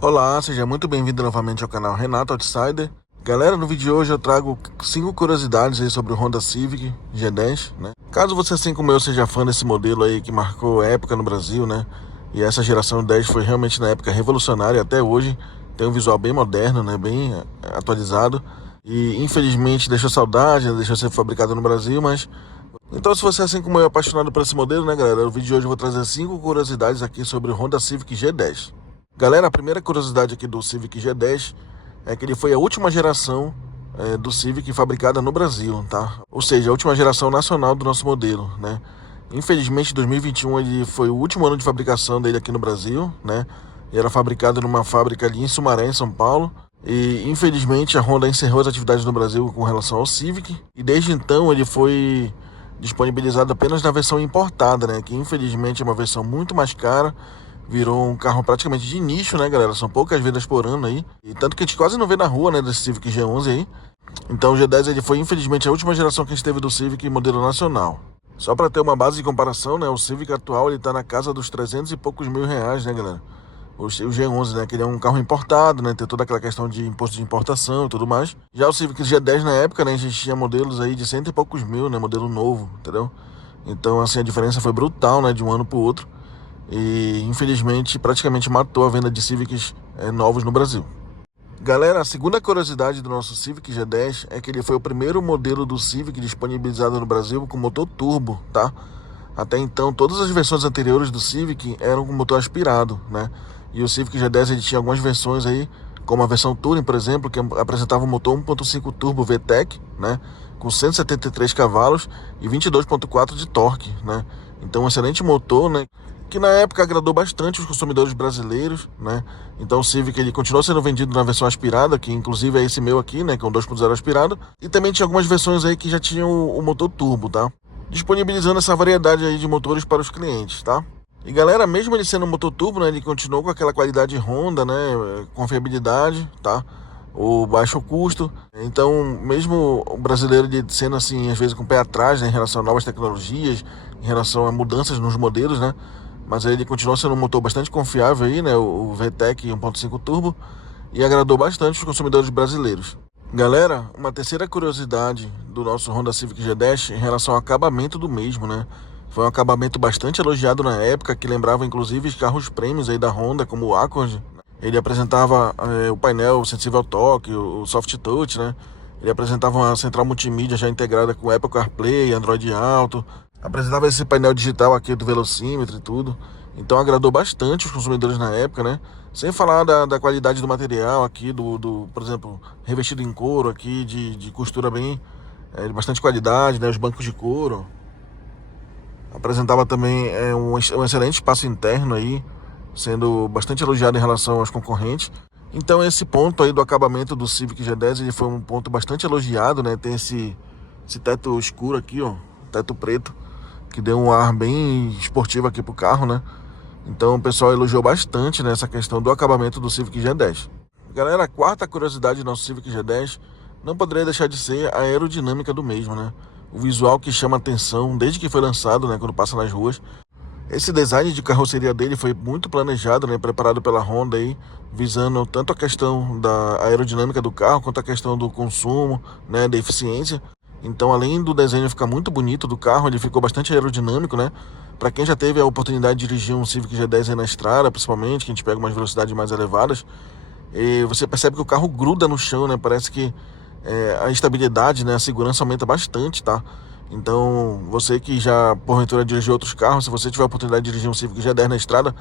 Olá, seja muito bem-vindo novamente ao canal Renato Outsider. Galera, no vídeo de hoje eu trago 5 curiosidades aí sobre o Honda Civic G10, né? Caso você, assim como eu, seja fã desse modelo aí que marcou época no Brasil, né? E essa geração 10 foi realmente na época revolucionária, até hoje tem um visual bem moderno, né? Bem atualizado. E infelizmente deixou saudade, né? Deixou de ser fabricado no Brasil, mas... Então, se você, assim como eu, é apaixonado por esse modelo, né, galera? No vídeo de hoje eu vou trazer 5 curiosidades aqui sobre o Honda Civic G10. Galera, a primeira curiosidade aqui do Civic G10 é que ele foi a última geração do Civic fabricada no Brasil, tá? Ou seja, a última geração nacional do nosso modelo, né? Infelizmente, 2021 ele foi o último ano de fabricação dele aqui no Brasil, né? Ele era fabricado numa fábrica ali em Sumaré, em São Paulo. E infelizmente a Honda encerrou as atividades no Brasil com relação ao Civic. E desde então ele foi disponibilizado apenas na versão importada, né? Que infelizmente é uma versão muito mais cara. Virou um carro praticamente de nicho, né, galera? São poucas vendas por ano aí. E tanto que a gente quase não vê na rua, né, desse Civic G11 aí. Então o G10 ele foi, infelizmente, a última geração que a gente teve do Civic modelo nacional. Só para ter uma base de comparação, né, o Civic atual ele tá na casa dos 300 e poucos mil reais, né, galera? O G11, né, que ele é um carro importado, né, tem toda aquela questão de imposto de importação e tudo mais. Já o Civic G10 na época, né, a gente tinha modelos aí de cento e poucos mil, né, modelo novo, entendeu? Então, assim, a diferença foi brutal, né, de um ano pro outro. E infelizmente praticamente matou a venda de Civics novos no Brasil. Galera, a segunda curiosidade do nosso Civic G10 é que ele foi o primeiro modelo do Civic disponibilizado no Brasil com motor turbo, tá? Até então, todas as versões anteriores do Civic eram com motor aspirado, né? E o Civic G10 ele tinha algumas versões aí, como a versão Touring, por exemplo, que apresentava um motor 1.5 turbo VTEC, né? Com 173 cavalos e 22.4 de torque, né? Então, um excelente motor, né? Que na época agradou bastante os consumidores brasileiros, né? Então o Civic ele continuou sendo vendido na versão aspirada, que inclusive é esse meu aqui, né? Que é um 2.0 aspirado. E também tinha algumas versões aí que já tinham o motor turbo, tá? Disponibilizando essa variedade aí de motores para os clientes, tá? E galera, mesmo ele sendo um motor turbo, né? Ele continuou com aquela qualidade Honda, né? Confiabilidade, tá? O baixo custo. Então, mesmo o brasileiro ele sendo assim, às vezes com o pé atrás, né, em relação a novas tecnologias, em relação a mudanças nos modelos, né? Mas ele continuou sendo um motor bastante confiável aí, né? O VTEC 1.5 Turbo. E agradou bastante os consumidores brasileiros. Galera, uma terceira curiosidade do nosso Honda Civic G10 em relação ao acabamento do mesmo, né? Foi um acabamento bastante elogiado na época, que lembrava inclusive os carros prêmios aí da Honda, como o Accord. Ele apresentava o painel sensível ao toque, o Soft Touch, né? Ele apresentava uma central multimídia já integrada com Apple CarPlay, Android Auto. Apresentava esse painel digital aqui do velocímetro e tudo. Então agradou bastante os consumidores na época, né? Sem falar da qualidade do material aqui, por exemplo, revestido em couro aqui, de costura bem, de bastante qualidade, né? Os bancos de couro. Apresentava também um excelente espaço interno aí, sendo bastante elogiado em relação aos concorrentes. Então esse ponto aí do acabamento do Civic G10, ele foi um ponto bastante elogiado, né? Tem esse teto escuro aqui, ó, teto preto, que deu um ar bem esportivo aqui pro carro, né? Então o pessoal elogiou bastante nessa questão do acabamento do Civic G10. Galera, a quarta curiosidade do nosso Civic G10 não poderia deixar de ser a aerodinâmica do mesmo, né? O visual que chama atenção desde que foi lançado, né? Quando passa nas ruas. Esse design de carroceria dele foi muito planejado, né? Preparado pela Honda aí, visando tanto a questão da aerodinâmica do carro, quanto a questão do consumo, né? Da eficiência. Então, além do desenho ficar muito bonito do carro, ele ficou bastante aerodinâmico, né? Para quem já teve a oportunidade de dirigir um Civic G10 aí na estrada, principalmente, que a gente pega umas velocidades mais elevadas, e você percebe que o carro gruda no chão, né? Parece que a estabilidade, né? A segurança aumenta bastante, tá? Então, você que já, porventura, dirigiu outros carros, se você tiver a oportunidade de dirigir um Civic G10 na estrada,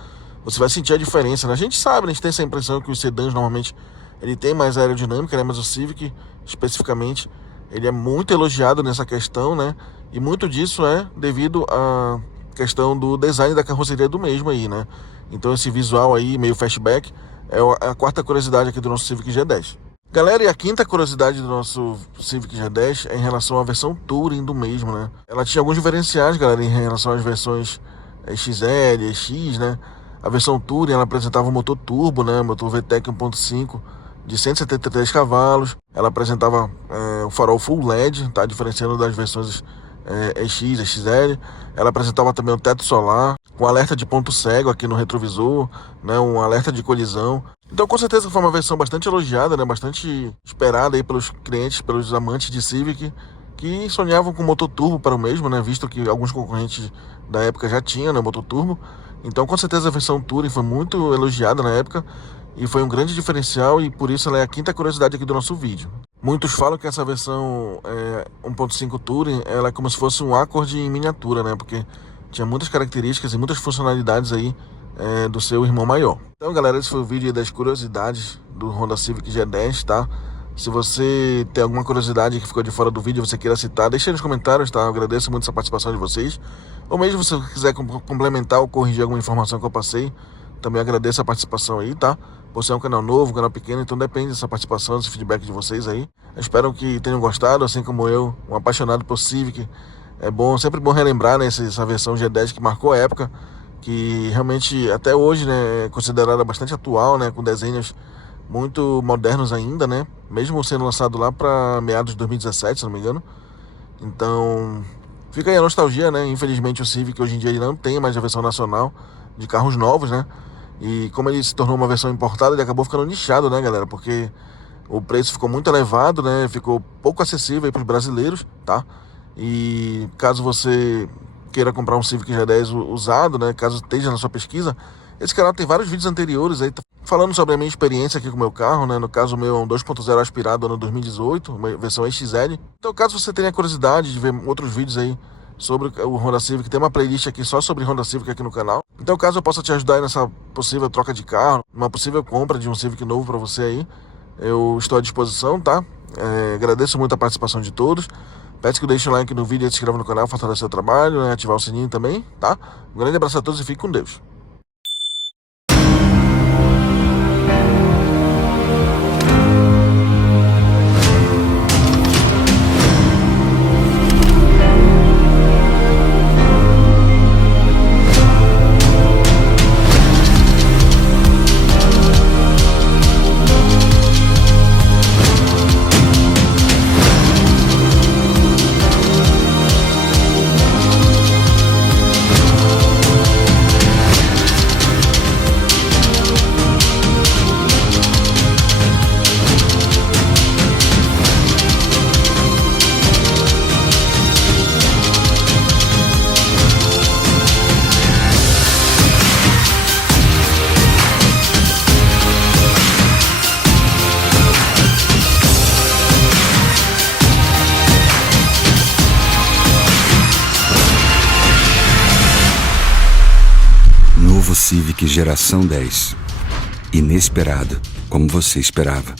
você vai sentir a diferença, né? A gente sabe, né? A gente tem essa impressão que os sedãs, normalmente, ele tem mais aerodinâmica, né? Mas o Civic, especificamente, ele é muito elogiado nessa questão, né? E muito disso é devido à questão do design da carroceria do mesmo aí, né? Então esse visual aí, meio fastback, é a quarta curiosidade aqui do nosso Civic G10. Galera, e a quinta curiosidade do nosso Civic G10 é em relação à versão Touring do mesmo, né? Ela tinha alguns diferenciais, galera, em relação às versões XL, X, né? A versão Touring, ela apresentava um motor turbo, né? Motor VTEC 1.5 de 173 cavalos. Ela apresentava o farol Full LED, tá? Diferenciando das versões EX, XL. Ela apresentava também o teto solar, com alerta de ponto cego aqui no retrovisor, né? Um alerta de colisão. Então, com certeza foi uma versão bastante elogiada, né? Bastante esperada aí pelos clientes, pelos amantes de Civic, que sonhavam com motor turbo para o mesmo, né? Visto que alguns concorrentes da época já tinham, né, motor turbo. Então, com certeza a versão Touring foi muito elogiada na época e foi um grande diferencial, e por isso ela é a quinta curiosidade aqui do nosso vídeo. Muitos falam que essa versão 1.5 Touring, ela é como se fosse um Accord em miniatura, né? Porque tinha muitas características e muitas funcionalidades aí do seu irmão maior. Então, galera, esse foi o vídeo das curiosidades do Honda Civic G10, tá? Se você tem alguma curiosidade que ficou de fora do vídeo e você queira citar, deixa aí nos comentários, tá? Eu agradeço muito essa participação de vocês. Ou mesmo se você quiser complementar ou corrigir alguma informação que eu passei, também agradeço a participação aí, tá? Você é um canal novo, um canal pequeno, então depende dessa participação, desse feedback de vocês aí. Eu espero que tenham gostado, assim como eu, um apaixonado por Civic. É bom, sempre bom relembrar, né, essa versão G10 que marcou a época, que realmente até hoje, né, é considerada bastante atual, né, com desenhos muito modernos ainda, né, mesmo sendo lançado lá para meados de 2017, se não me engano. Então, fica aí a nostalgia, né, infelizmente o Civic hoje em dia ele não tem mais a versão nacional de carros novos, né, e como ele se tornou uma versão importada, ele acabou ficando nichado, né, galera, porque o preço ficou muito elevado, né, ficou pouco acessível para os brasileiros, tá, e caso você queira comprar um Civic G10 usado, né, caso esteja na sua pesquisa, esse canal tem vários vídeos anteriores aí falando sobre a minha experiência aqui com o meu carro, né? No caso, o meu é um 2.0 aspirado ano 2018, uma versão XL. Então, caso você tenha curiosidade de ver outros vídeos aí sobre o Honda Civic, tem uma playlist aqui só sobre Honda Civic aqui no canal. Então, caso eu possa te ajudar aí nessa possível troca de carro, uma possível compra de um Civic novo para você aí, eu estou à disposição, tá? Agradeço muito a participação de todos. Peço que deixe um like no vídeo e se inscreva no canal, fortalecer o trabalho, né? Ativar o sininho também, tá? Um grande abraço a todos e fique com Deus. Novo Civic geração 10. Inesperado, como você esperava.